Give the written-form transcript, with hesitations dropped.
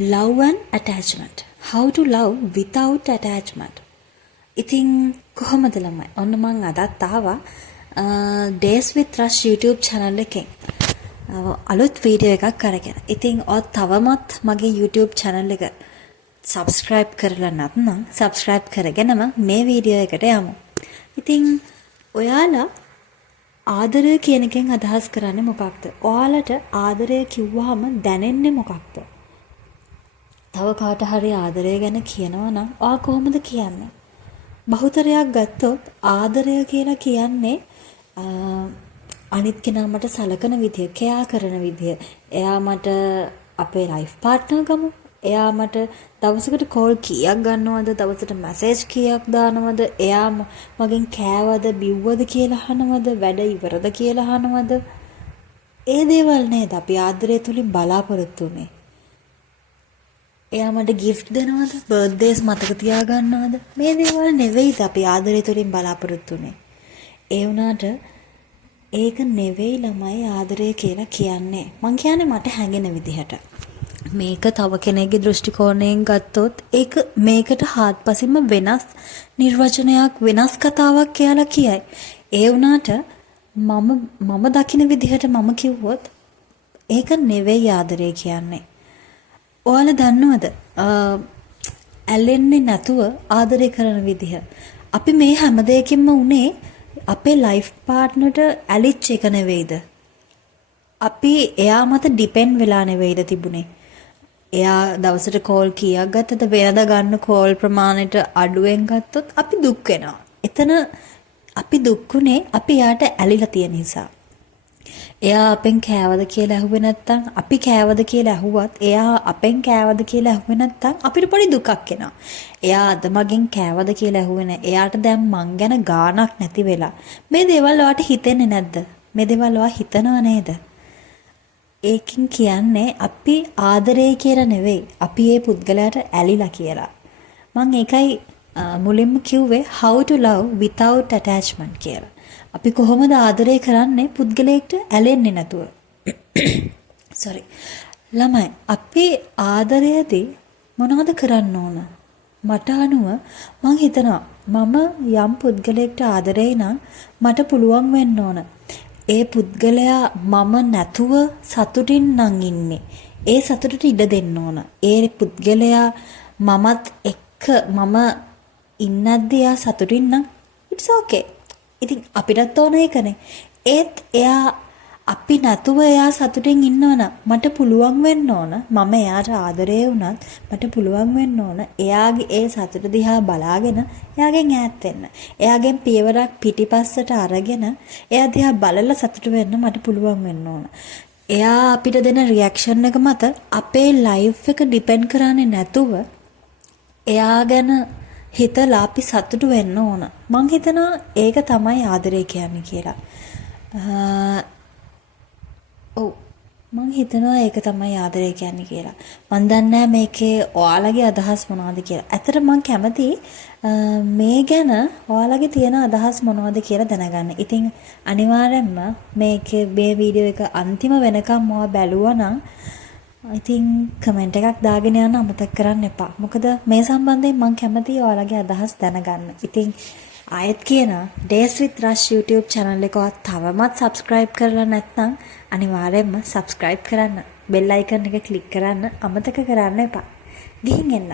love and attachment. How to love without attachment. ඉතින් කොහොමද ළමයි? ඔන්න මං අදත් ආවා Days with Rush YouTube channel එකෙන් අලුත් වීඩියෝ එකක් අරගෙන. ඉතින් ඔය තවමත් මගේ YouTube channel එක subscribe කරලා නැත්නම් subscribe කරගෙනම මේ වීඩියෝ එකට යමු. ඉතින් ඔයාලා ආදරය කියන එකෙන් අදහස් කරන්නේ මොකක්ද? ඔයාලට ආදරය කිව්වහම දැනෙන්නේ මොකක්ද? තව කාට හරි ආදරය ගැන කියනවා නම් ඔයා කොහොමද කියන්නේ? බහුතරයක් ගත්තොත් ආදරය කියලා කියන්නේ අනිත් කෙනා මට සලකන විදිය, කෙයා කරන විදිය. එයා මට අපේ ලයිෆ් පාර්ට්නර් ගමු. එයා මට දවසකට කෝල් කීයක් ගන්නවද? දවසට මැසේජ් කීයක් දානවද? එයා මගෙන් කෑවද, බිව්වද කියලා අහනවද? වැඩ ඉවරද කියලා අහනවද? ඒ දේවල් නේද අපි ආදරය තුලින් බලාපොරොත්තු වෙන්නේ. එයා මට gift දෙනවද? බර්ත්ඩේස් මතක තියාගන්නවද? මේ දේවල් නෙවෙයිද අපි ආදරය තුලින් බලාපොරොත්තු වෙන්නේ. ඒ වුණාට ඒක නෙවෙයි ළමයි ආදරය කියලා කියන්නේ. මං කියන්නේ මට හැඟෙන විදිහට. මේක තව කෙනෙක්ගේ දෘෂ්ටි කෝණයෙන් ගත්තොත් ඒක මේකට හාත්පසින්ම වෙනස් නිර්වචනයක්, වෙනස් කතාවක් කියලා කියයි. ඒ වුණාට මම දකින විදිහට මම කිව්වොත් ඒක නෙවෙයි ආදරය කියන්නේ. ඔයාලා දන්නවද ඇලෙන්නේ නැතුව ආදරය කරන විදිහ? අපි මේ හැම දෙයකින්ම උනේ අපේ ලයිෆ් පාර්ට්නර්ට ඇලිච් එක නෙවෙයිද? අපි එයා මත ඩිපෙන්ඩ් වෙලා නෙවෙයිද තිබුණේ? එයා දවසට කෝල් කීයක් ගත්තද? වෙනදා ගන්න කෝල් ප්‍රමාණයට අඩුවෙන් ගත්තොත් අපි දුක් වෙනවා. එතන අපි දුක්ුනේ අපි යාට ඇලිලා තියෙන නිසා. එයා අපෙන් කෑවද කියලා ඇහුවේ නැත්නම්, අපි කෑවද කියලා ඇහුවත් එයා අපෙන් කෑවද කියලා ඇහුවේ නැත්නම් අපිට පොඩි දුකක් එනවා. එයා අද මගෙන් කෑවද කියලා ඇහුවේ නැහැ. එයාට දැන් මං ගැන ගාණක් නැති වෙලා. මේ දේවල් ඔයාට හිතෙන්නේ නැද්ද? මේ දේවල් ඔයා හිතනව නේද? ඒකින් කියන්නේ අපි ආදරය කියලා නෙවෙයි, අපි ඒ පුද්ගලයාට ඇලිලා කියලා. මං ඒකයි මුලින්ම කිව්වේ how to love without attachment කියලා. අපි කොහොමද ආදරය කරන්නේ පුද්ගලයෙක්ට ඇලෙන්නේ නැතුව? sorry. ළමයි, අපි ආදරයේදී මොනවද කරන්න ඕන? මට අනුව මං හිතනවා මම යම් පුද්ගලයෙක්ට ආදරේ නම් මට පුළුවන් වෙන්න ඕන. ඒ පුද්ගලයා මම නැතුව සතුටින් නම් ඉන්නේ. ඒ සතුටට ඉඩ දෙන්න ඕන. ඒ පුද්ගලයා මමත් එක්ක මම ඉන්නද්දී එයා සතුටින් නම් it's okay. ඉතින් අපිටත් ඕන ඒකනේ. ඒත් එයා අපි නැතුව එයා සතුටින් ඉන්නවනම් මට පුළුවන් වෙන්න ඕන. මම එයාට ආදරේ වුණත් මට පුළුවන් වෙන්න ඕන එයාගේ ඒ සතුට දිහා බලාගෙන එයාගෙන් ඈත් වෙන්න. එයාගෙන් පියවරක් පිටිපස්සට අරගෙන එයා දිහා බලලා සතුට වෙන්න මට පුළුවන් වෙන්න ඕන. එයා අපිට දෙන රියැක්ෂන් එක මත අපේ ලයිෆ් එක ඩිපෙන්ඩ් කරන්නේ නැතුව එයා ගැන හිතලා අපි සතුටු වෙන්න ඕන. මං හිතනවා ඒක තමයි ආදරය කියන්නේ කියලා. මං හිතනවා ඒක තමයි ආදරය කියන්නේ කියලා. මන් දන්නේ මේකේ ඔයාලගේ අදහස් මොනවද කියලා. ඇත්තට මං කැමති මේ ගැන ඔයාලගේ තියෙන අදහස් මොනවද කියලා දැනගන්න. ඉතින් අනිවාර්යෙන්ම මේකේ මේ වීඩියෝ එක අන්තිම වෙනකම් ඔයා බැලුවා නම් ඉතින් කමෙන්ට් එකක් දාගෙන යන්න අමතක කරන්න එපා. මොකද මේ සම්බන්ධයෙන් මම කැමතියි ඔයාලගේ අදහස් දැනගන්න. ඉතින් ආයෙත් කියනවා Days with Rush YouTube channel එක ඔයා තවමත් subscribe කරලා නැත්නම් අනිවාර්යයෙන්ම subscribe කරන්න. bell icon එක click කරන්න අමතක කරන්න එපා. ගිහින් එන්න.